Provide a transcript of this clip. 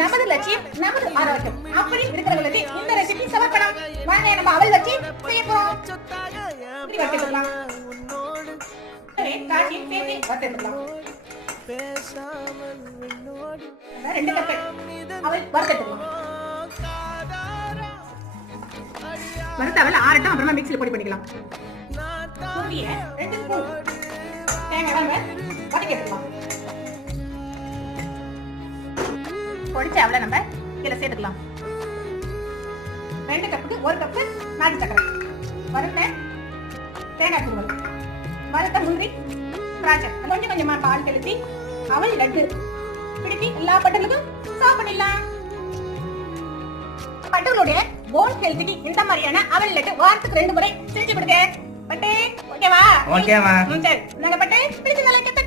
நமது லட்சியம் நமது ஆரோக்கியம் அப்படி இருக்கிறவங்களுக்கு இந்த ரெசிபி சமர்ப்பணம். வாங்க நம்ம அவல் வச்சு செய்ய போறோம். இப்படி வறுத்துக்கலாம். காய்ச்சி சேர்த்து வறுத்துக்கலாம். ரெண்டு கப் அவல் வறுத்துக்கலாம். வறுத்த அவல் ஆறட்டும், அப்புறமா மிக்ஸில பொடி பண்ணிக்கலாம். பூரிய 2 ஸ்பூன் தேங்காய் வதக்கி எடுத்துக்கலாம். பொடிச்ச அவலை நம்ம இதில் சேர்த்துக்கலாம். 2 கப்புக்கு 1 கப்பு நாட்டு சக்கரை, வறுத்த தேங்காய் துருவல், வறுத்த முந்திரி, திராட்சை, கொஞ்சம் கொஞ்சமா பால் தெளித்து அவல் லட்டு பிடிப்பி எல்லா பட்டலுக்கும் சர்வ் பண்ணிடலாம். பட்டலுடைய போன் ஹெல்த்துக்கு இந்த மாதிரியான அவல் லட்டு வாரத்துக்கு 2 முறை செஞ்சு கொடுங்க. பட்டே ஓகேவா? ஓகேவா? சரி, நாங்க பட்டே பிடிச்ச